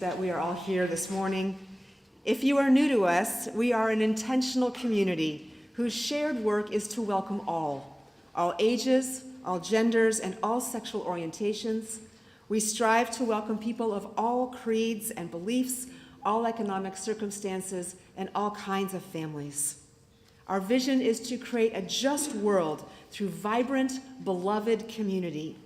That we are all here this morning. If you are new to us, we are an intentional community whose shared work is to welcome all ages, all genders, and all sexual orientations. We strive to welcome people of all creeds and beliefs, all economic circumstances, and all kinds of families. Our vision is to create a just world through vibrant, beloved community.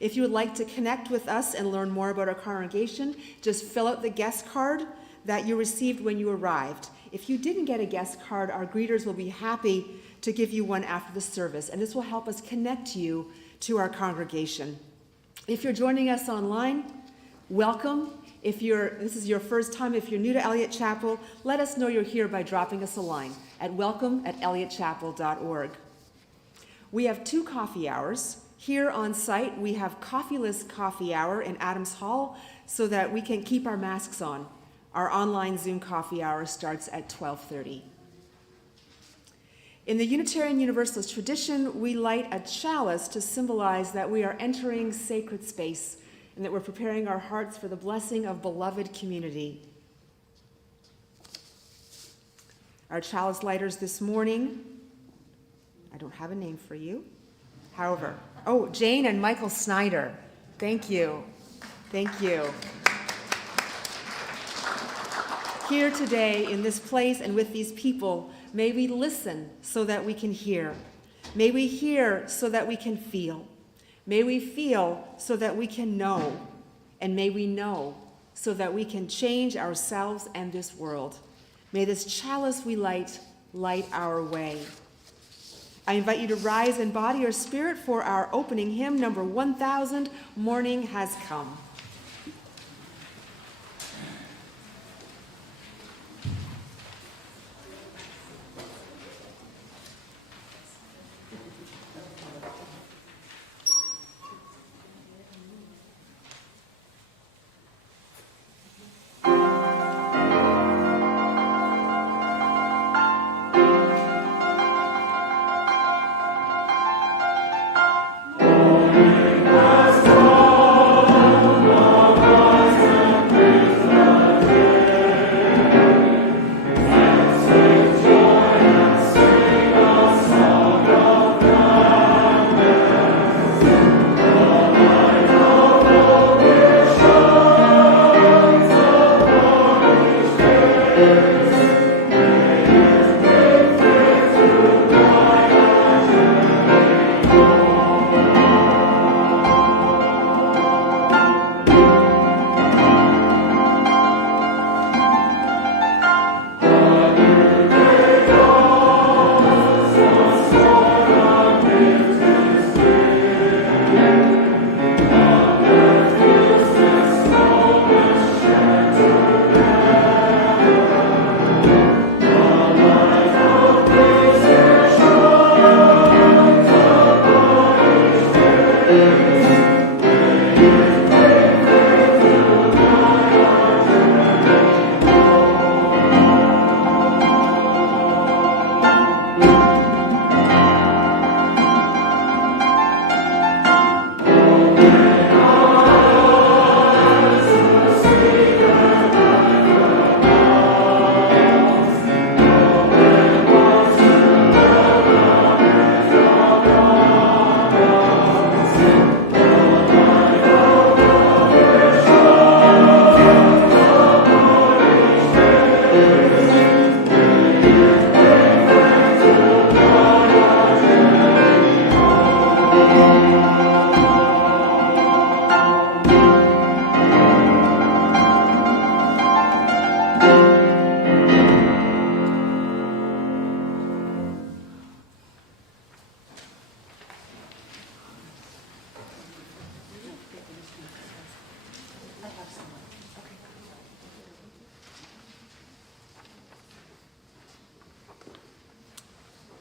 If you would like to connect with us and learn more about our congregation, just fill out the guest card that you received when you arrived. If you didn't get a guest card, our greeters will be happy to give you one after the service, and this will help us connect you to our congregation. If you're joining us online, welcome. If this is your first time, if you're new to Eliot Chapel, let us know you're here by dropping us a line at welcome@eliotchapel.org. We have 2 coffee hours. Here on site, we have coffeeless coffee hour in Adams Hall so that we can keep our masks on. Our online Zoom coffee hour starts at 12:30. In the Unitarian Universalist tradition, we light a chalice to symbolize that we are entering sacred space and that we're preparing our hearts for the blessing of beloved community. Our chalice lighters this morning, I don't have a name for you. However, Jane and Michael Snyder. Thank you. Thank you. Here today in this place and with these people, may we listen so that we can hear. May we hear so that we can feel. May we feel so that we can know. And may we know so that we can change ourselves and this world. May this chalice we light our way. I invite you to rise in body or spirit for our opening hymn, number 1000, Morning Has Come.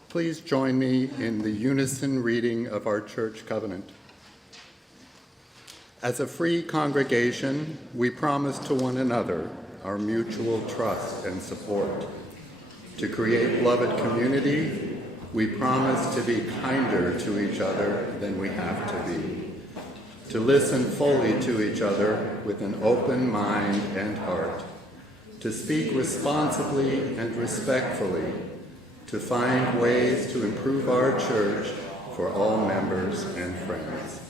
Please join me in the unison reading of our church covenant. As a free congregation, we promise to one another our mutual trust and support. To create beloved community, we promise to be kinder to each other than we have to be. to listen fully to each other with an open mind and heart, to speak responsibly and respectfully, to find ways to improve our church for all members and friends.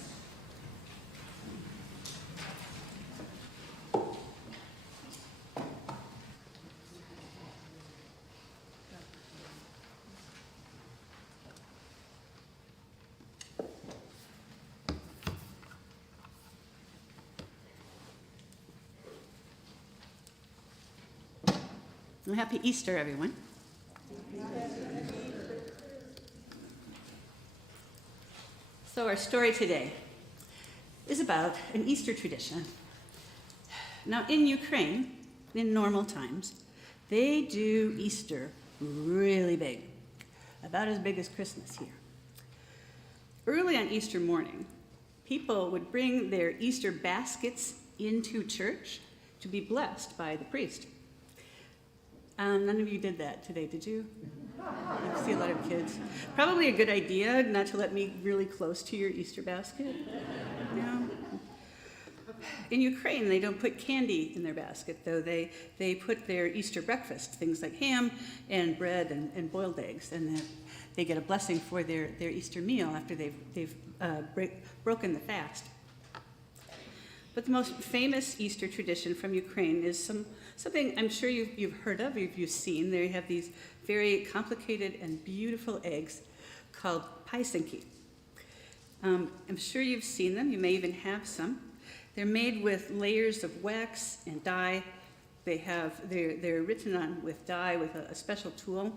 Well, happy Easter, everyone. So our story today is about an Easter tradition. Now, in Ukraine, in normal times, they do Easter really big, about as big as Christmas here. Early on Easter morning, people would bring their Easter baskets into church to be blessed by the priest. None of you did that today, did you? I see a lot of kids. Probably a good idea not to let me really close to your Easter basket. No. In Ukraine, they don't put candy in their basket, though. They put their Easter breakfast, things like ham and bread and boiled eggs, and then they get a blessing for their Easter meal after they've broken the fast. But the most famous Easter tradition from Ukraine is something I'm sure you've heard of, you've seen. They have these very complicated and beautiful eggs called paisenki. I'm sure you've seen them. You may even have some. They're made with layers of wax and dye. They're written on with dye with a special tool.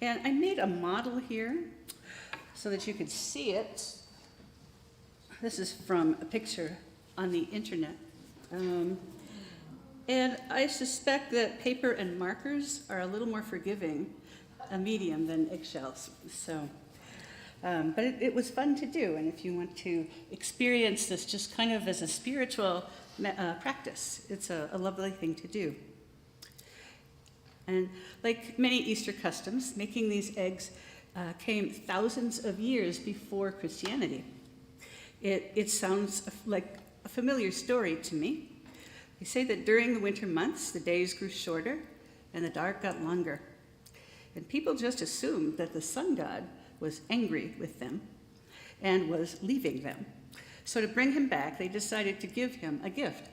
And I made a model here so that you could see it. This is from a picture on the internet. And I suspect that paper and markers are a little more forgiving a medium than eggshells. So, but it was fun to do, and if you want to experience this just kind of as a spiritual practice, it's a lovely thing to do. And like many Easter customs, making these eggs came thousands of years before Christianity. It sounds like a familiar story to me. They say that during the winter months, the days grew shorter and the dark got longer. And people just assumed that the sun god was angry with them and was leaving them. So to bring him back, they decided to give him a gift.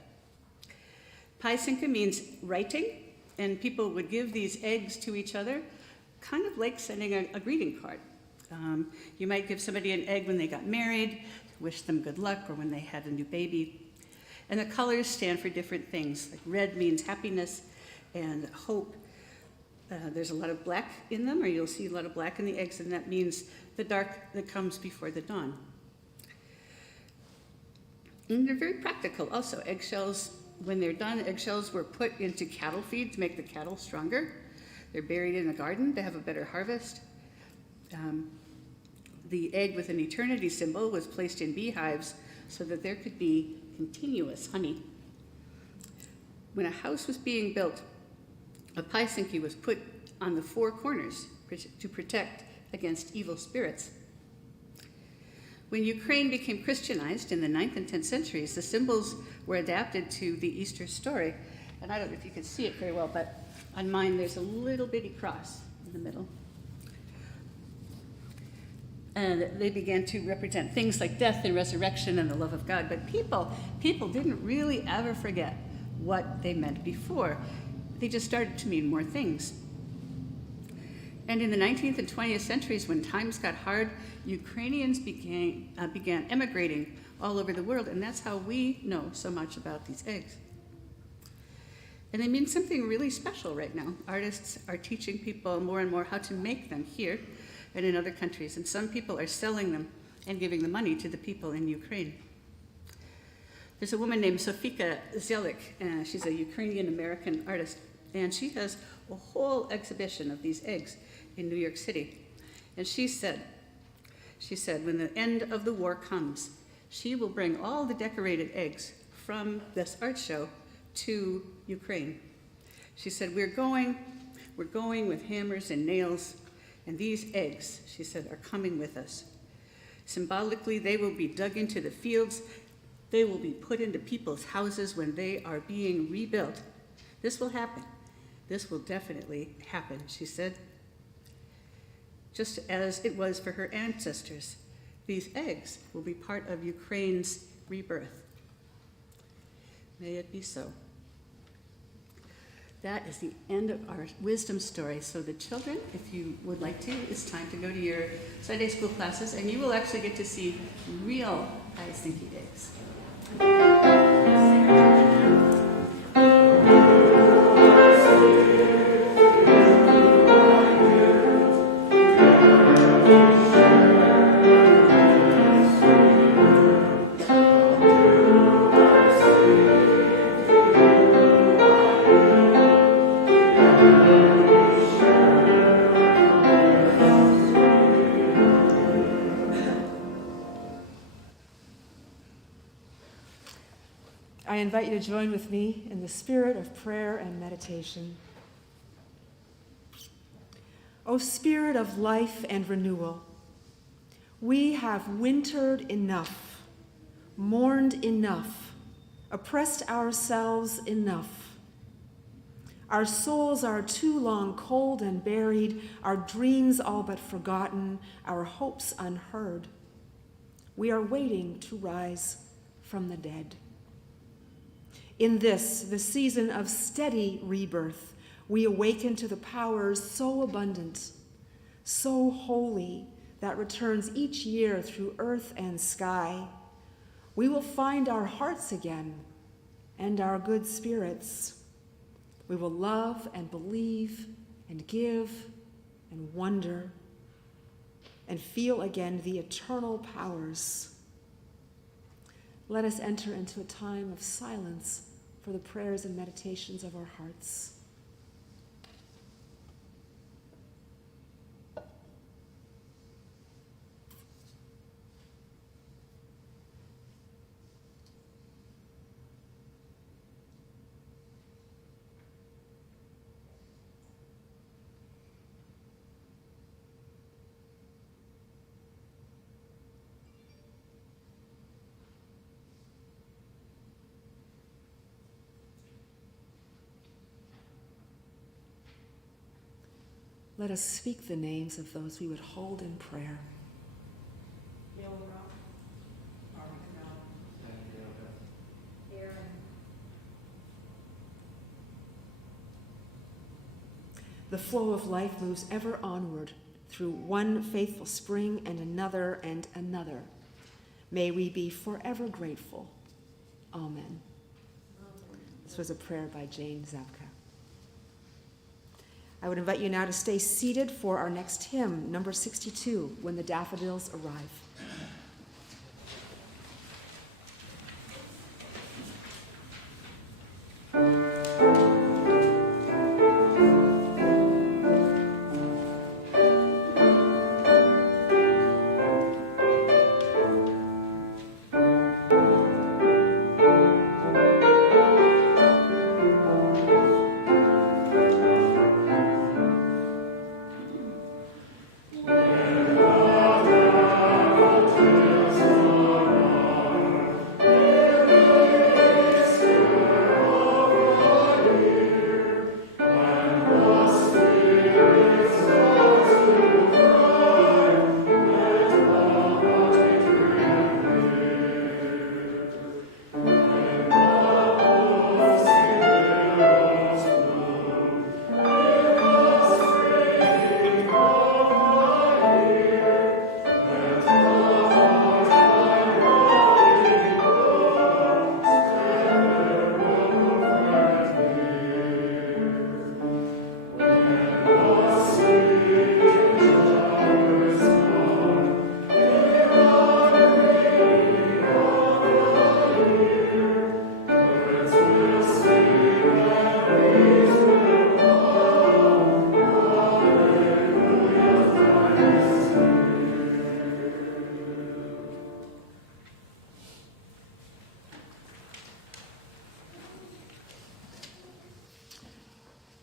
Paisenka means writing, and people would give these eggs to each other, kind of like sending a greeting card. You might give somebody an egg when they got married, wish them good luck, or when they had a new baby. And the colors stand for different things. Like red means happiness and hope. There's a lot of black in them, or you'll see a lot of black in the eggs, and that means the dark that comes before the dawn. And they're very practical also. Eggshells, when they're done, eggshells were put into cattle feed to make the cattle stronger. They're buried in the garden to have a better harvest. The egg with an eternity symbol was placed in beehives so that there could be continuous honey. When a house was being built, a paisenki was put on the four corners to protect against evil spirits. When Ukraine became Christianized in the 9th and 10th centuries, the symbols were adapted to the Easter story. And I don't know if you can see it very well, but on mine there's a little bitty cross in the middle. And they began to represent things like death and resurrection and the love of God. But people didn't really ever forget what they meant before. They just started to mean more things. And in the 19th and 20th centuries, when times got hard, Ukrainians began emigrating all over the world, and that's how we know so much about these eggs. And they mean something really special right now. Artists are teaching people more and more how to make them here and in other countries, and some people are selling them and giving the money to the people in Ukraine. There's a woman named Sofika Zelik, she's a Ukrainian-American artist, and she has a whole exhibition of these eggs in New York City. And she said, when the end of the war comes, she will bring all the decorated eggs from this art show to Ukraine. She said, we're going with hammers and nails, and these eggs, she said, are coming with us. Symbolically, they will be dug into the fields They will be put into people's houses when they are being rebuilt. This will happen. This will definitely happen, she said. Just as it was for her ancestors, these eggs will be part of Ukraine's rebirth. May it be so. That is the end of our wisdom story. So the children, if you would like to, it's time to go to your Sunday school classes, and you will actually get to see real Helsinki days. I invite you to join with me in the spirit of prayer and meditation. O Spirit of life and renewal, we have wintered enough, mourned enough, oppressed ourselves enough. Our souls are too long cold and buried, our dreams all but forgotten, our hopes unheard. We are waiting to rise from the dead. In this, the season of steady rebirth, we awaken to the powers so abundant, so holy, that returns each year through earth and sky. We will find our hearts again and our good spirits. We will love and believe and give and wonder and feel again the eternal powers. Let us enter into a time of silence for the prayers and meditations of our hearts. Let us speak the names of those we would hold in prayer. The flow of life moves ever onward through one faithful spring and another and another. May we be forever grateful. Amen. This was a prayer by Jane Zabka. I would invite you now to stay seated for our next hymn, number 62, When the Daffodils Arrive.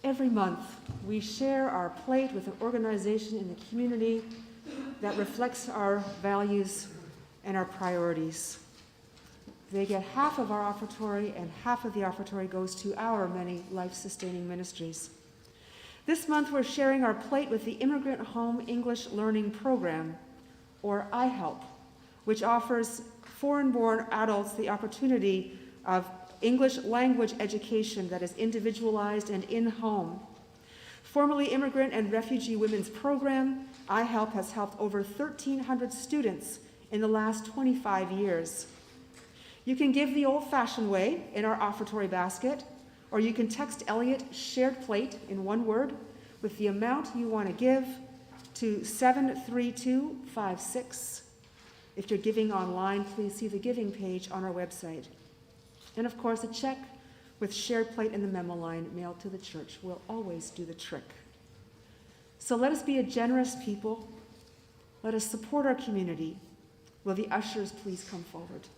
Every month, we share our plate with an organization in the community that reflects our values and our priorities. They get half of our offertory, and half of the offertory goes to our many life-sustaining ministries. This month, we're sharing our plate with the Immigrant Home English Learning Program, or iHelp, which offers foreign-born adults the opportunity of English language education that is individualized and in-home. Formerly Immigrant and Refugee Women's Program, iHelp has helped over 1,300 students in the last 25 years. You can give the old-fashioned way in our offertory basket, or you can text Eliot shared plate in one word with the amount you want to give to 73256. If you're giving online, please see the giving page on our website. And of course, a check with shared plate in the memo line mailed to the church will always do the trick. So let us be a generous people. Let us support our community. Will the ushers please come forward?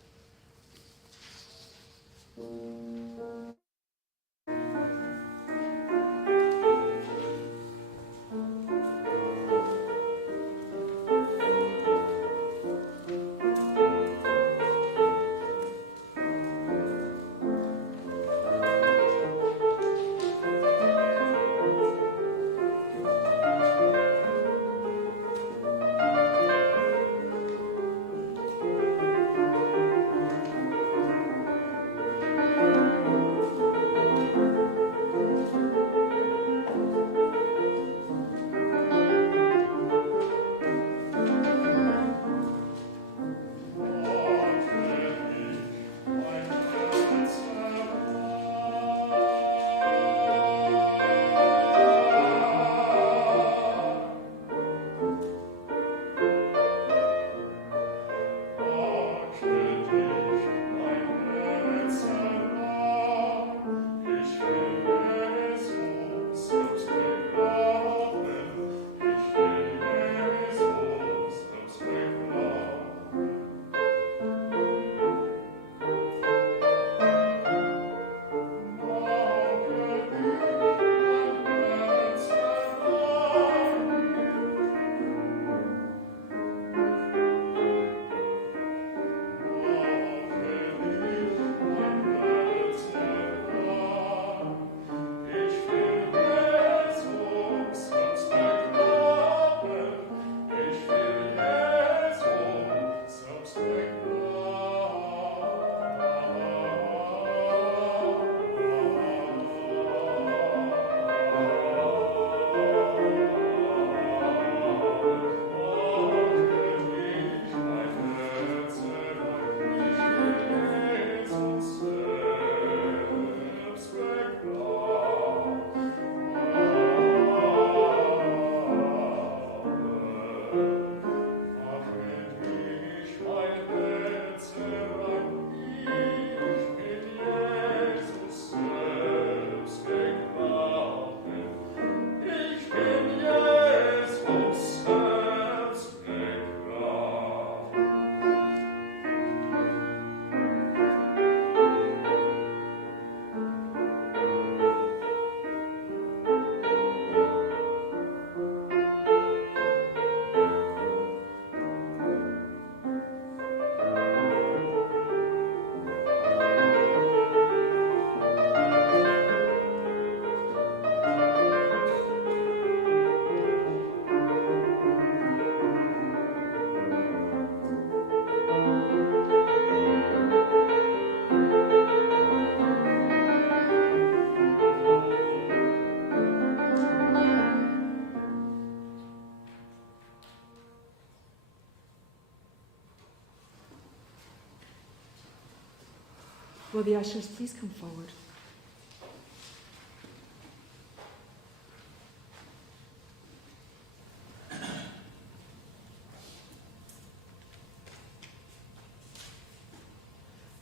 Will the ushers please come forward?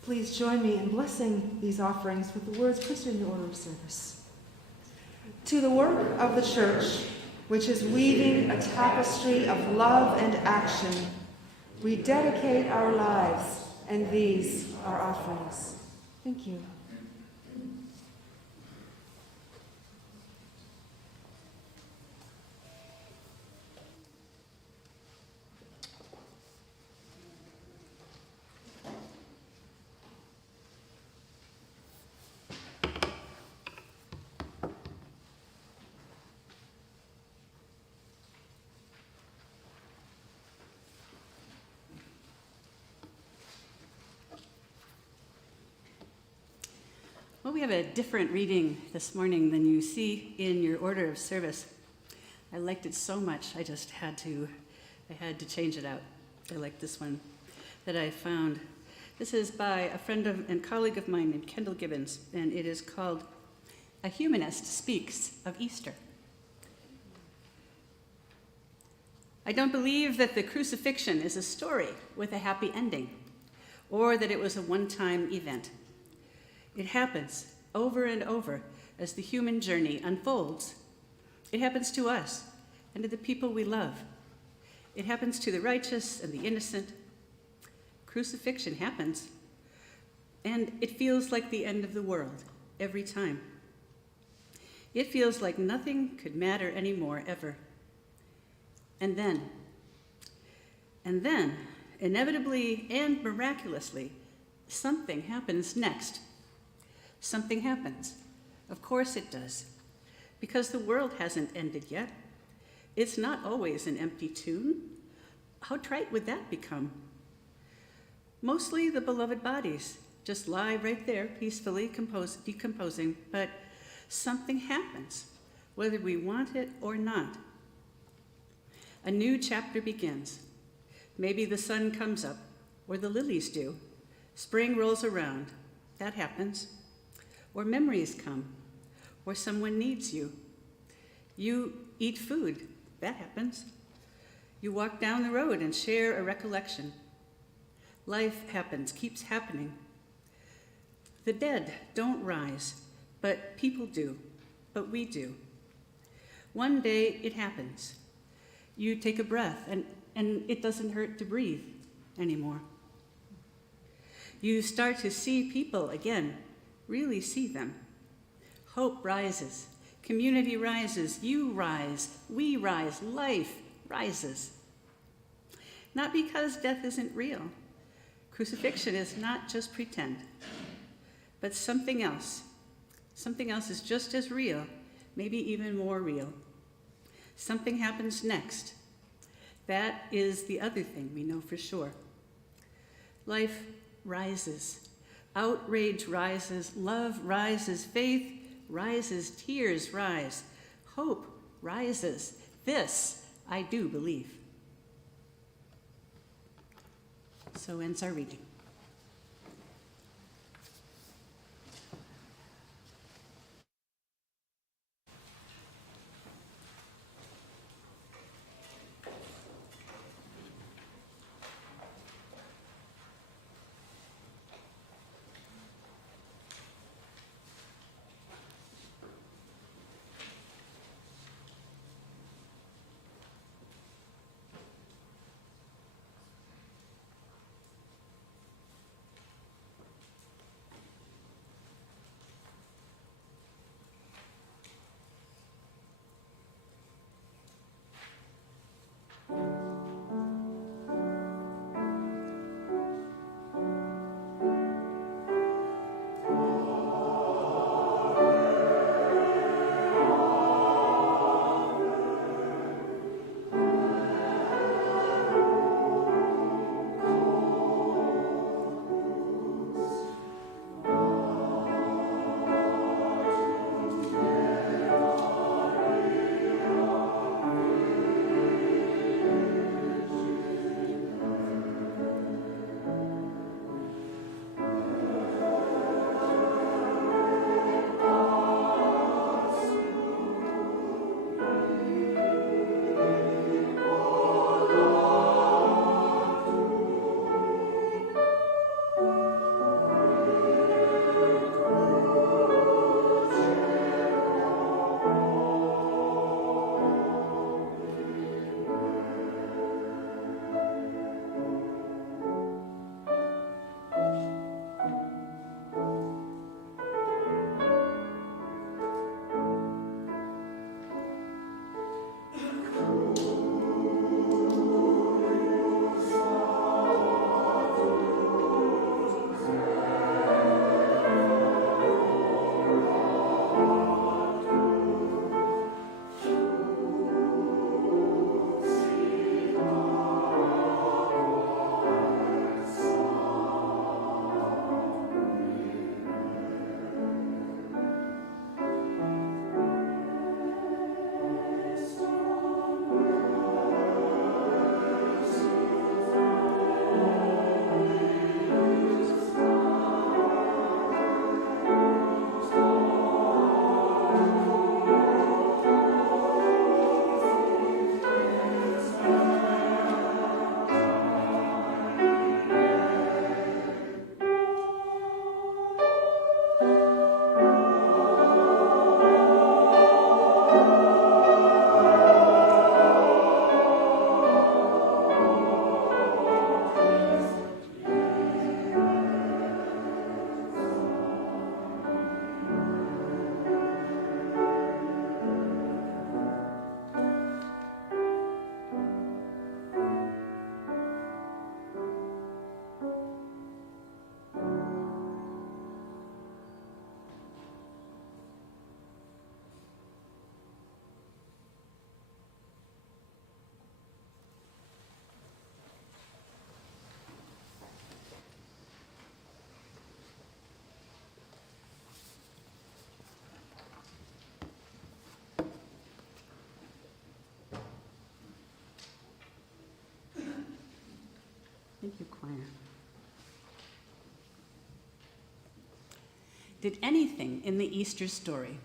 Please join me in blessing these offerings with the words printed in the order of service. To the work of the church, which is weaving a tapestry of love and action, we dedicate our lives, and these are offerings. Thank you. we have a different reading this morning than you see in your order of service. I liked it so much, I had to change it out. I like this one that I found. This is by a friend and colleague of mine named Kendall Gibbons, and it is called A Humanist Speaks of Easter. I don't believe that the crucifixion is a story with a happy ending, or that it was a one-time event. It happens over and over as the human journey unfolds. It happens to us and to the people we love. It happens to the righteous and the innocent. Crucifixion happens, and it feels like the end of the world every time. It feels like nothing could matter anymore ever. And then, inevitably and miraculously, something happens next. Something happens. Of course it does, because the world hasn't ended yet. It's not always an empty tomb. How trite would that become? Mostly the beloved bodies just lie right there peacefully decomposing, but something happens, whether we want it or not. A new chapter begins. Maybe the sun comes up, or the lilies do. Spring rolls around. That happens. Or memories come, or someone needs you. You eat food. That happens. You walk down the road and share a recollection. Life happens, keeps happening. The dead don't rise, but people do, but we do. One day it happens. You take a breath, and it doesn't hurt to breathe anymore. You start to see people again, really see them. Hope rises, community rises, you rise, we rise, life rises. Not because death isn't real. Crucifixion is not just pretend, but something else. Something else is just as real, maybe even more real. Something happens next. That is the other thing we know for sure. Life rises. Outrage rises. Love rises. Faith rises. Tears rise. Hope rises. This I do believe. So ends our reading. Thank you, choir. Did anything in the Easter story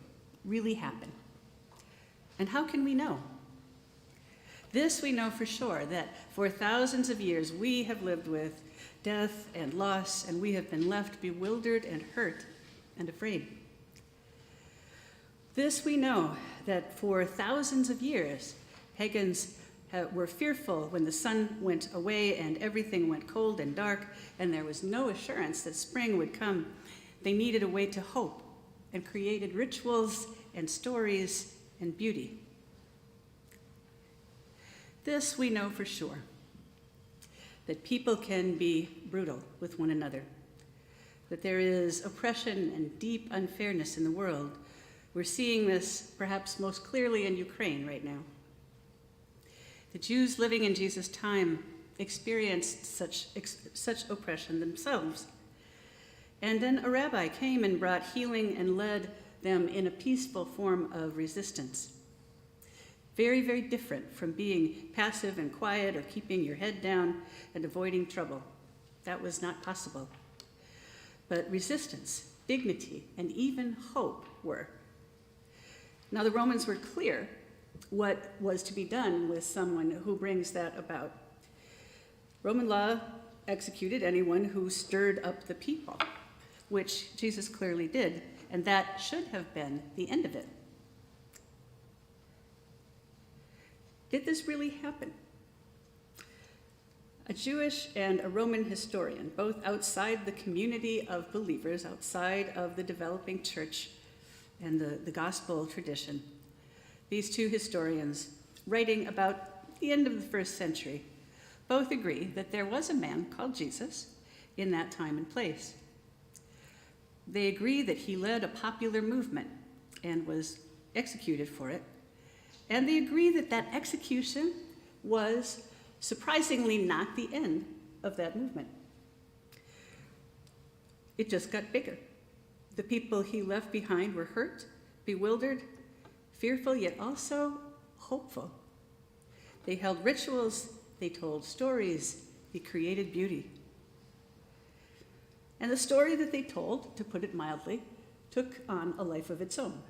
really happen? And how can we know? This we know for sure, that for thousands of years we have lived with death and loss, and we have been left bewildered and hurt and afraid. This we know, that for thousands of years, pagans were fearful when the sun went away and everything went cold and dark, and there was no assurance that spring would come. They needed a way to hope and created rituals and stories and beauty. This we know for sure, that people can be brutal with one another, that there is oppression and deep unfairness in the world. We're seeing this perhaps most clearly in Ukraine right now. The Jews living in Jesus' time experienced such oppression themselves. And then a rabbi came and brought healing and led them in a peaceful form of resistance. Very, very different from being passive and quiet or keeping your head down and avoiding trouble. That was not possible. But resistance, dignity, and even hope were. Now the Romans were clear what was to be done with someone who brings that about. Roman law executed anyone who stirred up the people, which Jesus clearly did, and that should have been the end of it. Did this really happen? A Jewish and a Roman historian, both outside the community of believers, outside of the developing church and the gospel tradition, these two historians, writing about the end of the first century, both agree that there was a man called Jesus in that time and place. They agree that he led a popular movement and was executed for it. And they agree that that execution was surprisingly not the end of that movement. It just got bigger. The people he left behind were hurt, bewildered, fearful, yet also hopeful. They held rituals, they told stories, they created beauty. And the story that they told, to put it mildly, took on a life of its own.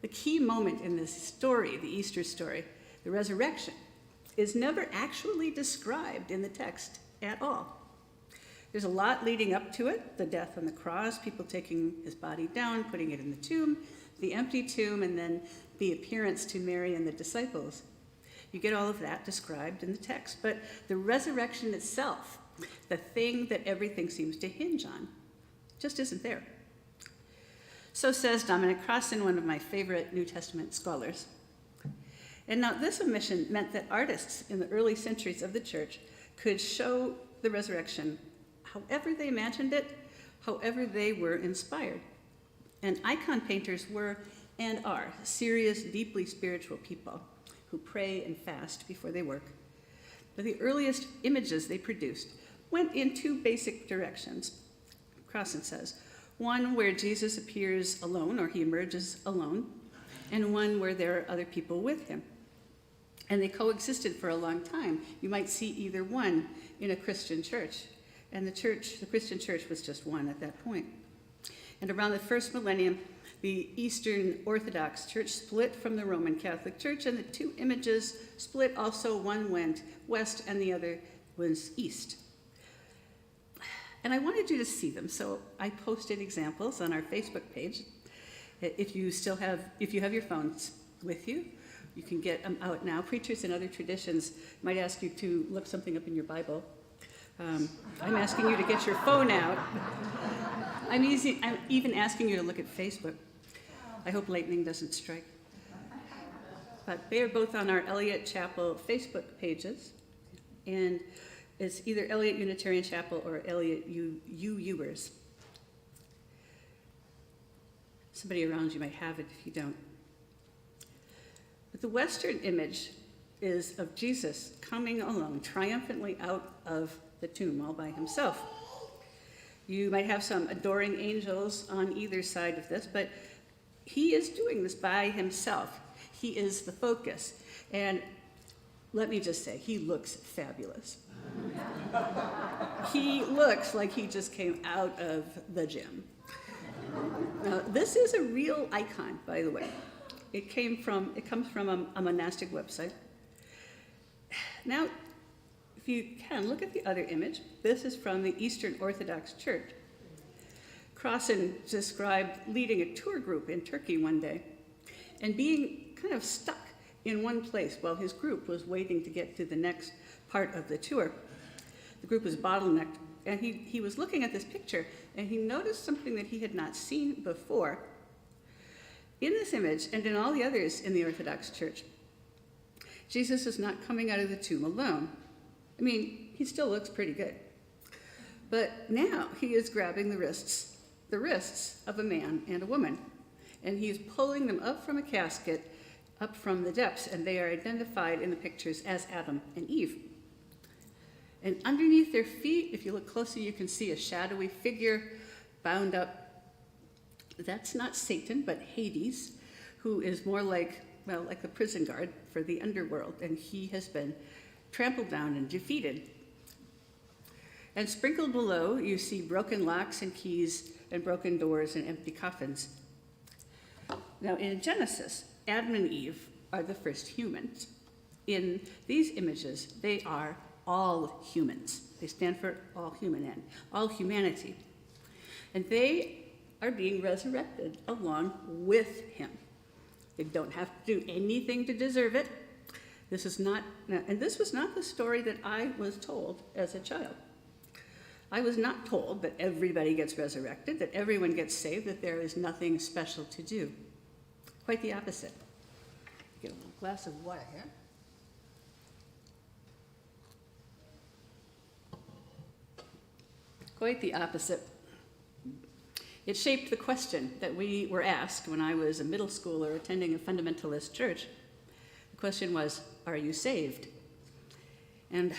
The key moment in this story, the Easter story, the resurrection, is never actually described in the text at all. There's a lot leading up to it: the death on the cross, people taking his body down, putting it in the tomb, the empty tomb, and then the appearance to Mary and the disciples. You get all of that described in the text, but the resurrection itself, the thing that everything seems to hinge on, just isn't there. So says Dominic Crossan, one of my favorite New Testament scholars. And now this omission meant that artists in the early centuries of the church could show the resurrection however they imagined it, however they were inspired. And icon painters were and are serious, deeply spiritual people who pray and fast before they work. But the earliest images they produced went in two basic directions, Crossan says. One where Jesus appears alone, or he emerges alone, and one where there are other people with him. And they coexisted for a long time. You might see either one in a Christian church. And the Christian church was just one at that point. And around the first millennium, the Eastern Orthodox Church split from the Roman Catholic Church, and the two images split also. One went west and the other was east. And I wanted you to see them, so I posted examples on our Facebook page. If you have your phones with you, you can get them out now. Preachers in other traditions might ask you to look something up in your Bible. I'm asking you to get your phone out. I'm even asking you to look at Facebook. I hope lightning doesn't strike. But they are both on our Eliot Chapel Facebook pages, and it's either Eliot Unitarian Chapel or Eliot Uers. Somebody around you might have it if you don't. But the Western image is of Jesus coming alone, triumphantly out of the tomb all by himself. You might have some adoring angels on either side of this, but he is doing this by himself. He is the focus. And let me just say, he looks fabulous. He looks like he just came out of the gym. Now, this is a real icon, by the way. It comes from a monastic website. Now, if you can, look at the other image. This is from the Eastern Orthodox Church. Crossan described leading a tour group in Turkey one day and being kind of stuck in one place while his group was waiting to get to the next part of the tour. The group was bottlenecked, and he was looking at this picture, and he noticed something that he had not seen before. In this image, and in all the others in the Orthodox Church, Jesus is not coming out of the tomb alone. I mean, he still looks pretty good. But now he is grabbing the wrists of a man and a woman, and he's pulling them up from a casket, up from the depths, and they are identified in the pictures as Adam and Eve. And underneath their feet, if you look closely, you can see a shadowy figure bound up. That's not Satan, but Hades, who is more like the prison guard for the underworld, and he has been trampled down and defeated. And sprinkled below, you see broken locks and keys and broken doors and empty coffins. Now, in Genesis, Adam and Eve are the first humans. In these images, they are all humans. They stand for all humanity. And they are being resurrected along with him. They don't have to do anything to deserve it. This was not the story that I was told as a child. I was not told that everybody gets resurrected, that everyone gets saved, that there is nothing special to do. Quite the opposite. Get a little glass of water here. Quite the opposite. It shaped the question that we were asked when I was a middle schooler attending a fundamentalist church. The question was, are you saved? And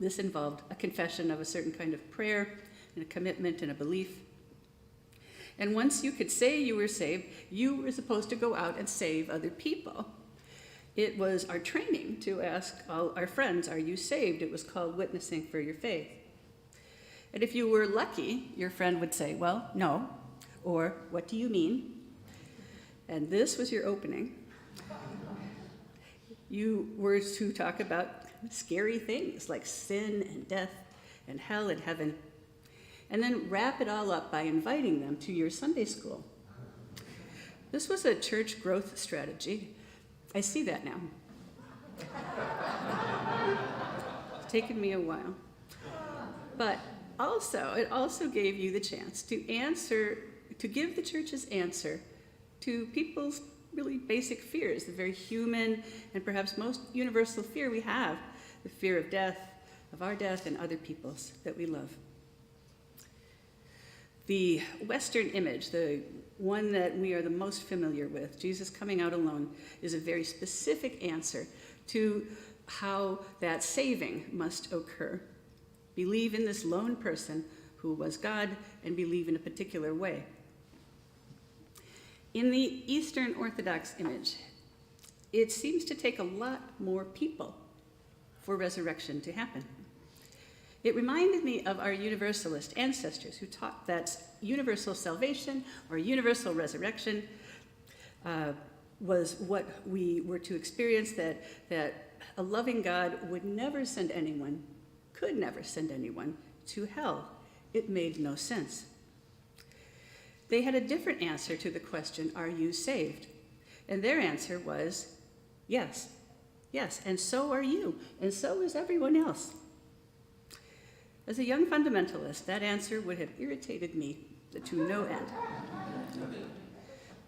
this involved a confession of a certain kind of prayer and a commitment and a belief. And once you could say you were saved, you were supposed to go out and save other people. It was our training to ask all our friends, are you saved? It was called witnessing for your faith. And if you were lucky, your friend would say, well, no, or what do you mean? And this was your opening. You were to talk about scary things like sin and death and hell and heaven, and then wrap it all up by inviting them to your Sunday school. This was a church growth strategy. I see that now. It's taken me a while. But it also gave you the chance to give the church's answer to people's really basic fears, the very human and perhaps most universal fear we have, the fear of death, of our death and other people's that we love. The Western image, the one that we are the most familiar with, Jesus coming out alone, is a very specific answer to how that saving must occur. Believe in this lone person who was God and believe in a particular way. In the Eastern Orthodox image, it seems to take a lot more people for resurrection to happen. It reminded me of our Universalist ancestors who taught that universal salvation or universal resurrection was what we were to experience, that a loving God would never send anyone, could never send anyone to hell. It made no sense. They had a different answer to the question, are you saved? And their answer was, yes, and so are you, and so is everyone else. As a young fundamentalist, that answer would have irritated me to no end.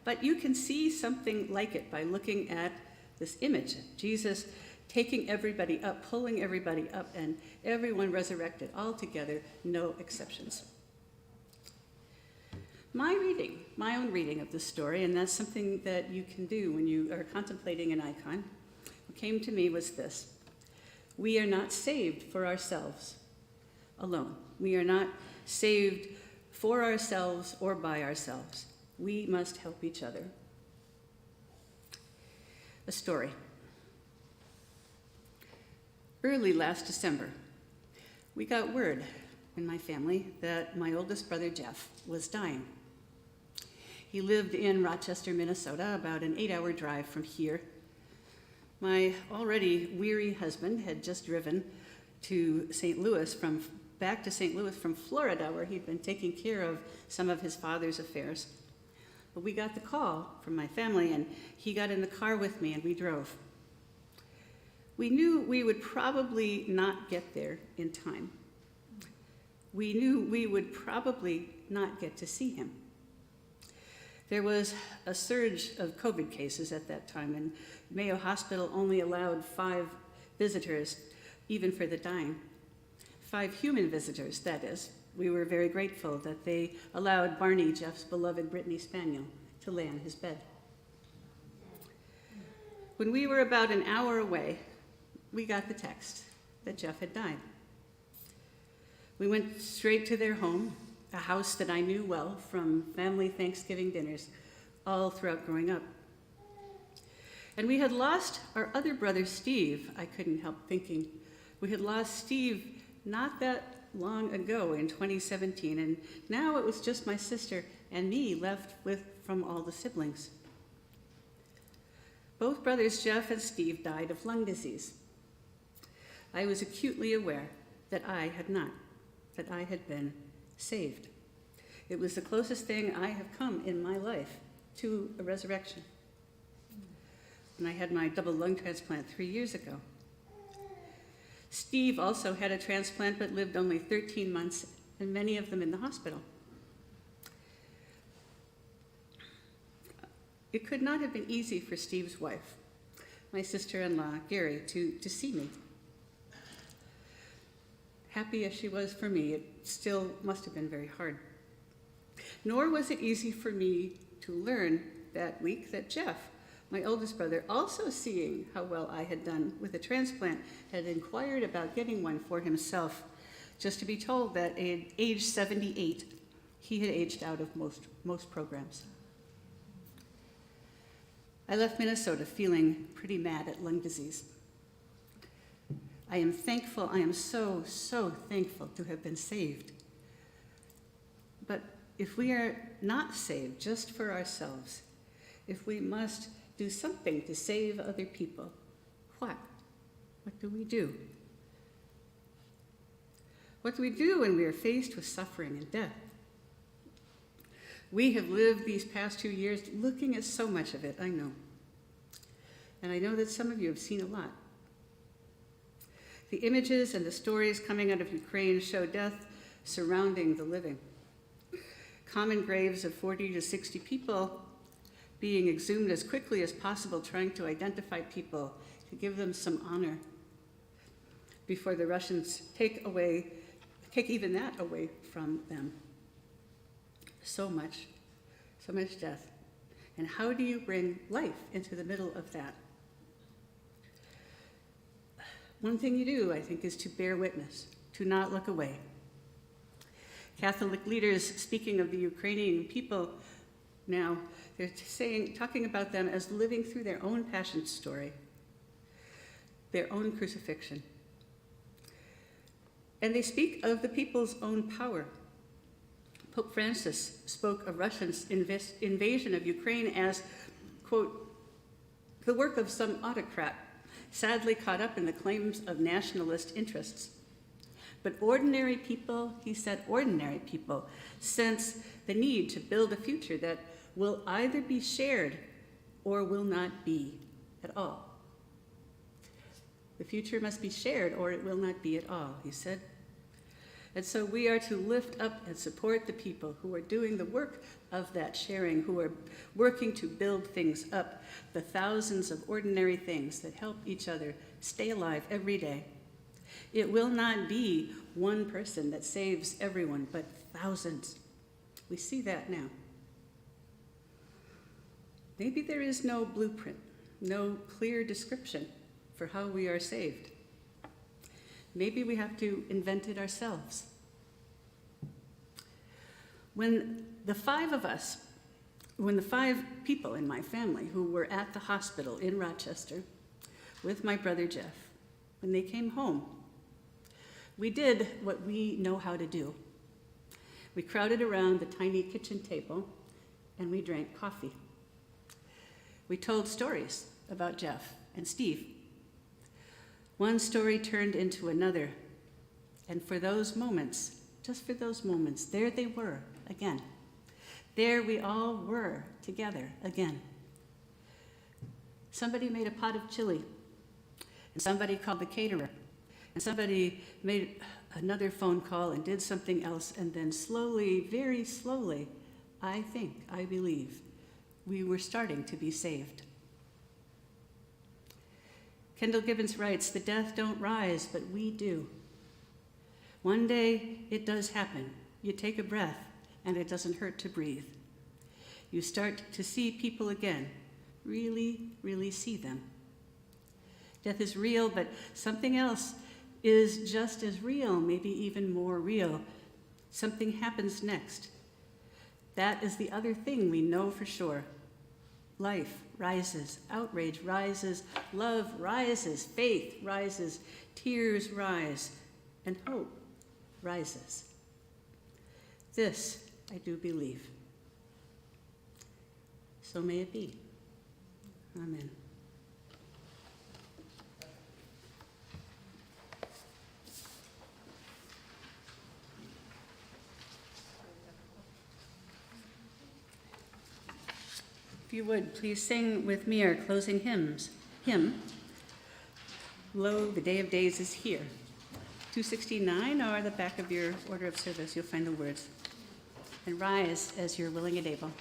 But you can see something like it by looking at this image, Jesus taking everybody up, pulling everybody up, and everyone resurrected, all together, no exceptions. My own reading of this story, and that's something that you can do when you are contemplating an icon, what came to me was this. We are not saved for ourselves alone. We are not saved for ourselves or by ourselves. We must help each other. A story. Early last December, we got word in my family that my oldest brother Jeff was dying. He lived in Rochester, Minnesota, about an 8-hour drive from here. My already weary husband had just driven to back to St. Louis from Florida, where he'd been taking care of some of his father's affairs. But we got the call from my family, and he got in the car with me, and we drove. We knew we would probably not get there in time. We knew we would probably not get to see him. There was a surge of COVID cases at that time, and Mayo Hospital only allowed 5 visitors, even for the dying. 5 human visitors, that is. We were very grateful that they allowed Barney, Jeff's beloved Brittany Spaniel, to lay on his bed. When we were about an hour away, we got the text that Jeff had died. We went straight to their home, a house that I knew well from family Thanksgiving dinners all throughout growing up. And we had lost our other brother, Steve. I couldn't help thinking. We had lost Steve not that long ago in 2017, and now it was just my sister and me left from all the siblings. Both brothers, Jeff and Steve, died of lung disease. I was acutely aware that I had not, that I had been saved. It was the closest thing I have come in my life to a resurrection. And I had my double lung transplant 3 years ago. Steve also had a transplant but lived only 13 months, and many of them in the hospital. It could not have been easy for Steve's wife, my sister-in-law, Gary, to see me. Happy as she was for me, it still must have been very hard. Nor was it easy for me to learn that week that Jeff, my oldest brother, also seeing how well I had done with a transplant, had inquired about getting one for himself, just to be told that at age 78, he had aged out of most programs. I left Minnesota feeling pretty mad at lung disease. I am thankful, I am so thankful to have been saved. But if we are not saved just for ourselves, if we must do something to save other people, what? What do we do? What do we do when we are faced with suffering and death? We have lived these past 2 years looking at so much of it, I know. And I know that some of you have seen a lot. The images and the stories coming out of Ukraine show death surrounding the living. Common graves of 40 to 60 people being exhumed as quickly as possible, trying to identify people, to give them some honor before the Russians take even that away from them. So much death. And how do you bring life into the middle of that? One thing you do, I think, is to bear witness, to not look away. Catholic leaders, speaking of the Ukrainian people now, they're talking about them as living through their own passion story, their own crucifixion. And they speak of the people's own power. Pope Francis spoke of Russia's invasion of Ukraine as, quote, the work of some autocrat, sadly caught up in the claims of nationalist interests. But ordinary people, he said, ordinary people sense the need to build a future that will either be shared or will not be at all. The future must be shared or it will not be at all, he said. And so we are to lift up and support the people who are doing the work of that sharing, who are working to build things up, the thousands of ordinary things that help each other stay alive every day. It will not be one person that saves everyone, but thousands. We see that now. Maybe there is no blueprint, no clear description for how we are saved. Maybe we have to invent it ourselves. When the 5 people in my family who were at the hospital in Rochester with my brother Jeff, when they came home. We did what we know how to do. We crowded around the tiny kitchen table and we drank coffee. We told stories about Jeff and Steve. One story turned into another, and for those moments, just for those moments, there they were again. There we all were together again. Somebody made a pot of chili, and somebody called the caterer, and somebody made another phone call and did something else, and then slowly, very slowly, I believe, we were starting to be saved. Kendall Gibbons writes, "The death don't rise, but we do." One day it does happen. You take a breath, and it doesn't hurt to breathe. You start to see people again, really, really see them. Death is real, but something else is just as real, maybe even more real. Something happens next. That is the other thing we know for sure. Life rises, outrage rises, love rises, faith rises, tears rise, and hope rises. This I do believe. So may it be. Amen. If you would, please sing with me our closing hymn, Lo, the Day of Days is Here. 269 or the back of your order of service, you'll find the words. And rise as you're willing and able.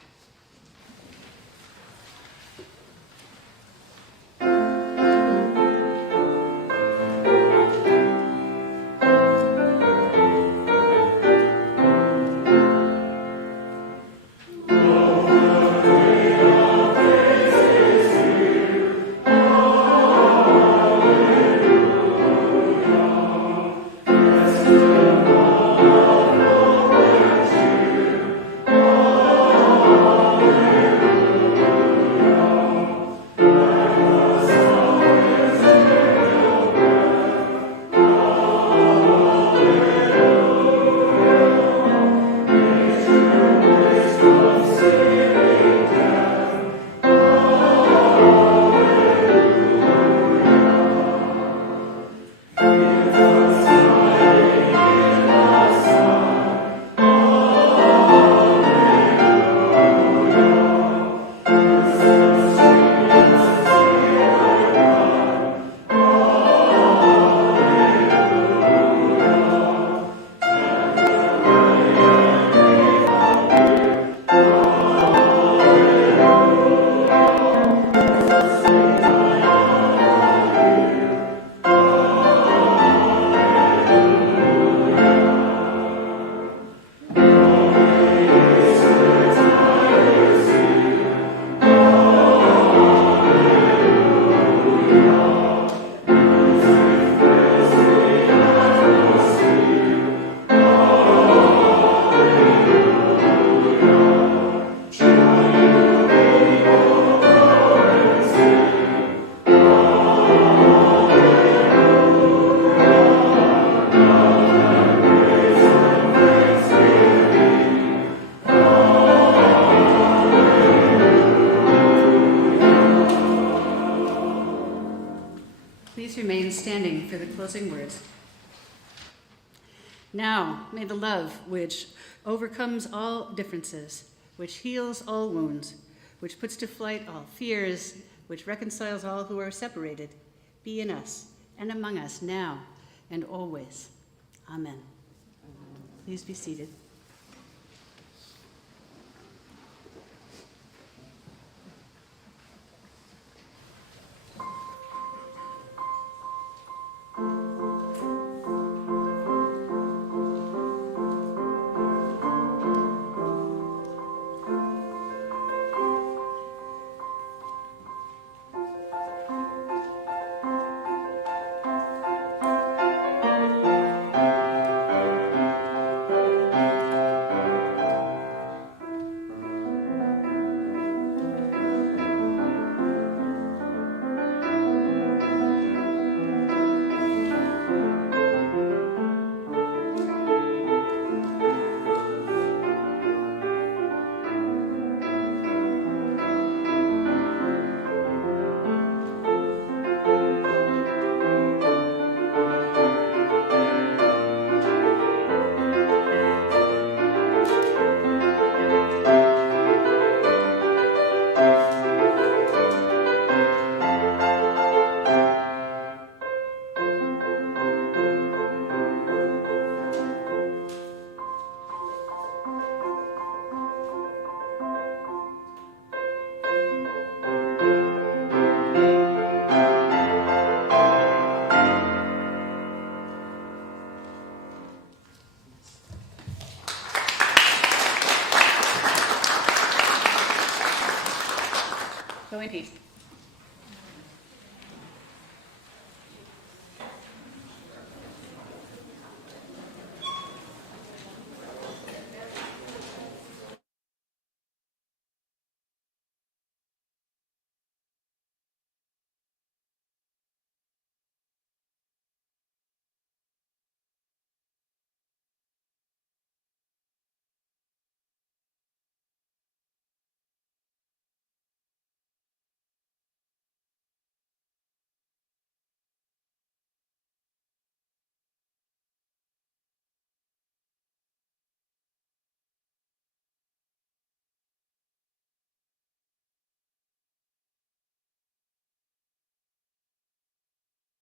Standing for the closing words. Now, may the love which overcomes all differences, which heals all wounds, which puts to flight all fears, which reconciles all who are separated, be in us and among us now and always. Amen. Please be seated. Go in peace.